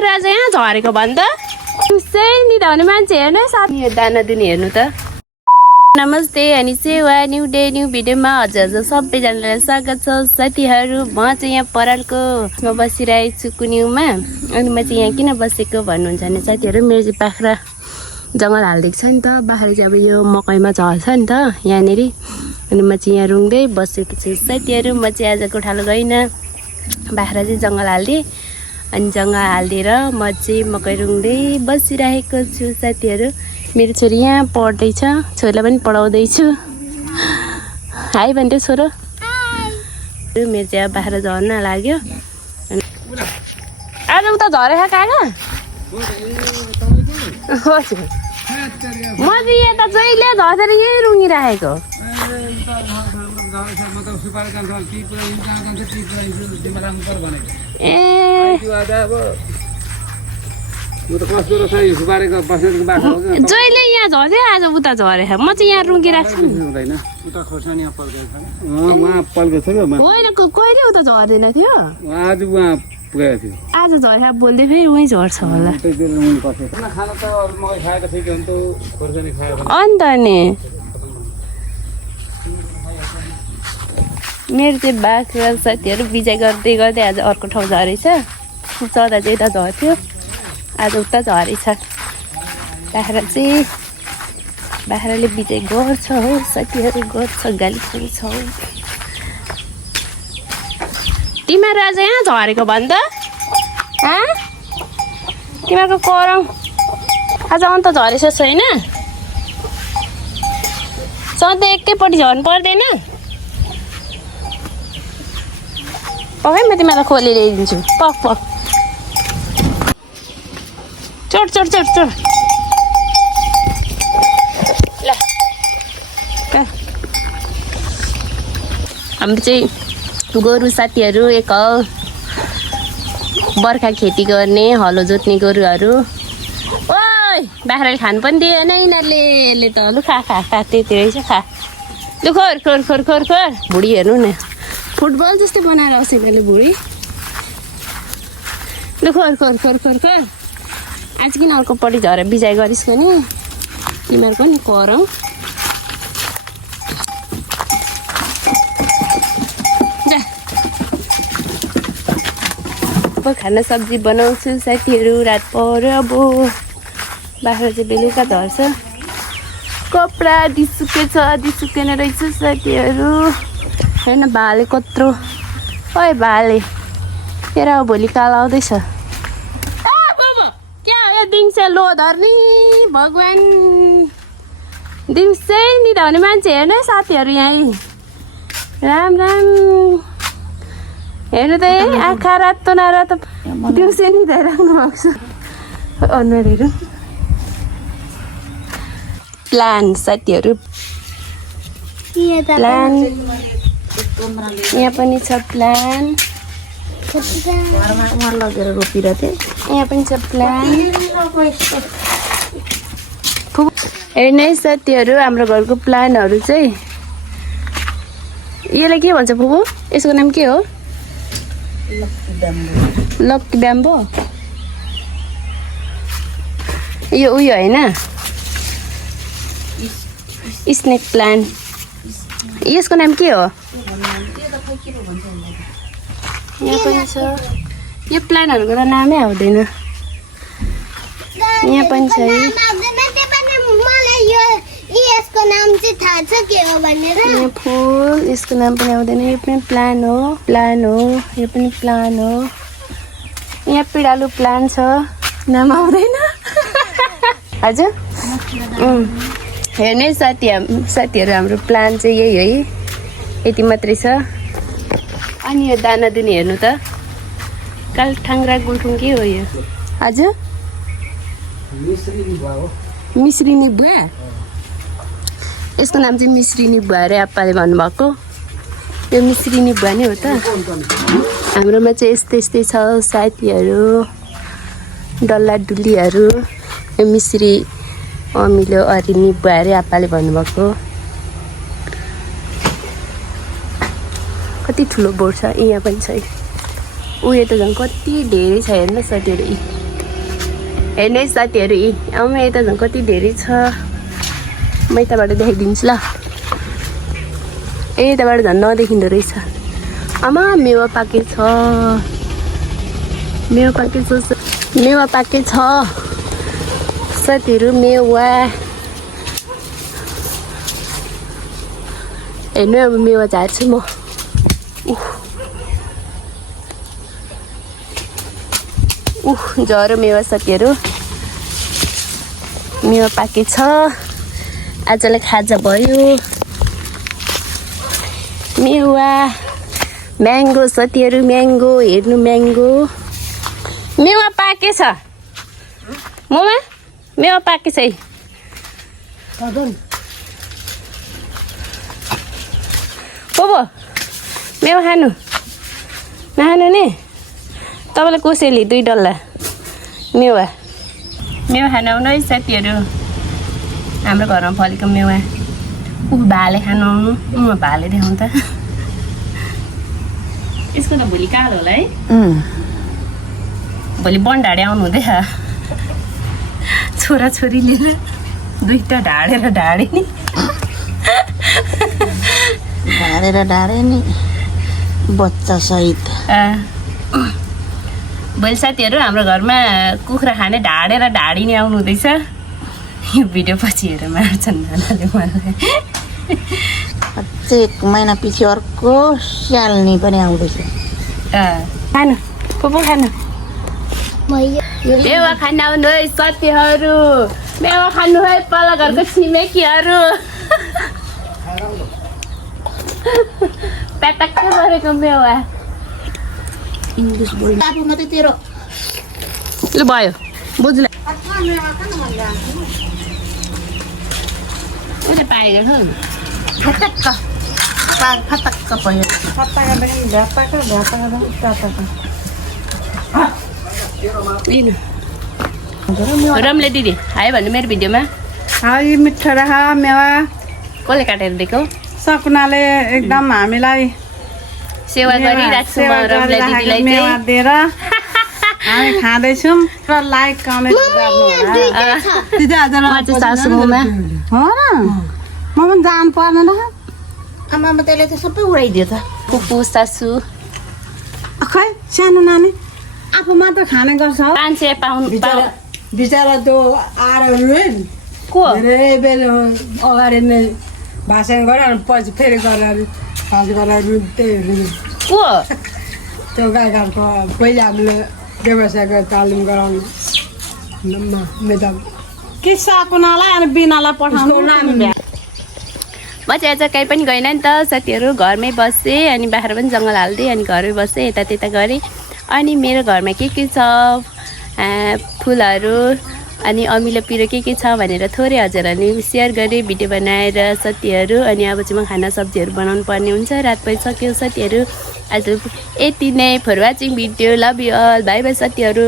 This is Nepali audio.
राजा यहाँ झरेको भन् त नि त भने मान्छे हेर्नु साथी दाना दिने हेर्नु त। नमस्ते अनि सेवा न्यू डे न्यू भिडियोमा हजुर सबैजनालाई स्वागत छ साथीहरू। म चाहिँ यहाँ परालको बसिरहेको छु कुन्युमा। अनि म चाहिँ यहाँ किन बसेको भन्नुहुन्छ भने साथीहरू मेरो चाहिँ बाख्रा जङ्गल हालिदिएको छ नि त। बाख्रा चाहिँ अब यो मकैमा झर्छ नि त यहाँनिर। अनि म चाहिँ यहाँ रुँदै बसेको छु साथीहरू। म चाहिँ आज गोठालो गइनँ, बाख्रा चाहिँ जङ्गल हालिदिएँ। अनि जङ्गल हालिदिएर म चाहिँ मकै रुँदै बसिरहेको छु साथीहरू। मेरो छोरी यहाँ पढ्दैछ, छोरीलाई पनि पढाउँदैछु। हाई भन्थ्यो छोरो। मेरो चाहिँ अब बाख्रा झर्न लाग्यो। आज उता झरेको कागा म चाहिँ यता जहिले झरेर यहीँ रुँगिरहेको। जहिले यहाँ झर्दै आज उता झरेको। म चाहिँ यहाँ रुँगिरहेको छु। होइन कहिले उता झर्दैन थियो, आज झरेको बोल्दै फेरि उहीँ झर्छ होला अन्त नि। मेरो चाहिँ बाख्रा साथीहरू बिजाइ गर्दै गर्दै आज अर्को ठाउँ झरेछ। चरा चाहिँ यता झर्थ्यो, आज उता झरेछ। बाख्राले बिजाइ गर्छ हो साथीहरू, गर्छ, गाली खान्छ हो। तिमीहरू आज यहाँ झरेको भन् त तिमीहरूको करम आज अन्त झरेछ छैन। सधैँ एकैपट्टि झर्नु पर्दैन। पक्कै म तिमीलाई खोले ल्याइदिन्छु। पक पक चोट चोट चोट चोट ल। हाम्रो चाहिँ गोरु साथीहरू एक बर्खा खेती गर्ने हलो जोत्ने गोरुहरू। ओइ बाख्राले खानु पनि दिएन यिनीहरूले। यसले त लु खा खा खा, त्यति रहेछ खा। लु खोर खोर खोर खोर खोर। भुँडी हेर्नु न, फुटबल जस्तै बनाएर आउँछ मैले भुँडी। लु खोर खोर खोर खोर खोर। आज किन अर्कोपट्टि झरेर बिजाइ गरिस् भने तिमीहरूको नि करौँ। अब खाना सब्जी बनाउँछु साथीहरू। रात पर्यो अब बाख्रा चाहिँ बेलुका झर्छ। कपडा दिसुकेछ, दिसुकेन रहेछ साथीहरू। होइन भाले कत्रो। ओइ भाले तेरा भोलि काल आउँदैछ। क्या यो दिउँसो लो धर्नी भगवान, दिउँसै नि त भने मान्छे हेर्नु साथीहरू। यहीँ राम राम हेर्नु त आँखा रातो न रातो दिउँसै नि राख्नु भएको छ अनुहारहरू। प्लान साथीहरू, प्लान यहाँ पनि छ। प्लान लगेर रोपिरहेको थिएँ। यहाँ पनि छ प्लान। हेर्नु है साथीहरू, हाम्रो घरको प्लानहरू चाहिँ यसलाई के भन्छ फुपू? यसको नाम के हो? Lucky bamboo. यो उयो होइन, स्नेक प्लान्ट। यसको नाम के हो? यहाँ पनि छ। यो प्लान्टहरूको त नामै आउँदैन। यहाँ पनि छ। यसको नाम चाहिँ थाहा छ के हो भनेर। यहाँ फुल, यसको नाम पनि आउँदैन। यो पनि प्लान हो, प्लान हो। यो पनि प्लान हो। यहाँ पिँडालु प्लान छ, नाम आउँदैन। हजुर हेर्ने साथीहरू, हाम्रो प्लान चाहिँ यही है, यति मात्रै छ। अनि यो दाना दिने हेर्नु त, कालठाङ्ग्रा गुल्ठुङ के हो यो? हजुर मिश्रिनी बुवा। यसको नाम चाहिँ मिश्रिनी बुवा अरे आप्पाले भन्नुभएको। यो मिश्रिनी बुवा नै हो त। हाम्रोमा चाहिँ यस्तै यस्तै छ साथीहरू, डल्ला डुल्लीहरू। यो मिश्री अमिलो अरिनी बुवा अरे आप्पाले भन्नुभएको। कति ठुलो बोर्ड छ। यहाँ पनि छ। उयो त झन् कति धेरै छ हेर्नु साथीहरू। हेर्नु साथीहरू आमा यता झन् कति धेरै छ म यताबाट देखाइदिन्छु ल यताबाट झन् नदेखिँदो रहेछ आमा मेवा पाके छ मेवा पाके छ साथीहरू मेवा हेर्नु अब मेवा झार्छु म झरो मेवा साथीहरू मेवा पाके छ आजलाई खाजा भयो मेवा म्याङ्गो साथीहरू म्याङ्गो हेर्नु म्याङ्गो मेवा पाके छ ममा मेवा पाके छ है बोबो मेवा खानु नखानु नि तपाईँलाई कसैले 2 डल्ला मेवा खानु आउनु है साथीहरू हाम्रो घरमा फलेको मेवा भाले खानु आउनु म भाले देखाउँ त यसको त भोलि कालो होला है भोलि बनढाडे आउनु हुँदैछ छोराछोरी लिएर 2टा ढाडे नि ढाडे नि बच्चा सहित भोलि साथीहरू हाम्रो घरमा कुखुरा खाने ढाडेर ढाडिने आउनु हुँदैछ यो भिडियो पछि हेरेर मार्छन् नानाले मलाई 1 महिना पछि अर्को स्याल्नी पनि आउँदैछ खानु पोपो खानु मेवा खान आउनु है साथीहरू मेवा खानु है पल्लो घरको छिमेकीहरू प्याटक्कै परेको मेवा इङ्ग्लिस बोल्नु बाबु मात्रै तेरो ल भयो बुझ्ला एउटा पाएको फटक्क भयो रमले दिदी हाय भन्नु मेरो भिडियोमा हाई मिठो रह मेवा कसले काटेर दिएको सकुनाले एकदम हामीलाई सेवा गरिराख्छु म रमले दिदीलाई मेवा चाहिँ दिएर हामी खाँदैछौँ र लाइक कमेन्ट गर्नु दिदी आज म चाहिँ सासु मोमा हो र म पनि जानु पर्ने न आमामा त्यसले त सबै उडाइदियो त फुपू सासु खै सानो नानी आफू मात्र खाने गर्छ हो मान्छे बिचरा त्यो आएर को धेरै बेला अगाडि नै भाषण गऱ्यो अनि पछि फेरि गरेर त्यही को त्यो गाईघाटको पहिला हामीले व्यवसायको तालिम गराउनु म्याडम कि सकुनालाई अनि बिनालाई पठाउनु म चाहिँ आज कहीँ पनि गएन नि त साथीहरू घरमै बसेँ अनि बाख्रा पनि जङ्गल हाल्दै अनि घरमै बसेँ यता त्यता गरेँ अनि मेरो घरमा के छ फुलहरू अनि अमिलो पिरो के छ भनेर थोरै हजुरहरूले सेयर गरेँ भिडियो बनाएर साथीहरू अनि अब चाहिँ म खाना सब्जीहरू बनाउनु पर्ने हुन्छ रात भइसक्यो साथीहरू आज यति नै for watching video love you all bye bye साथीहरू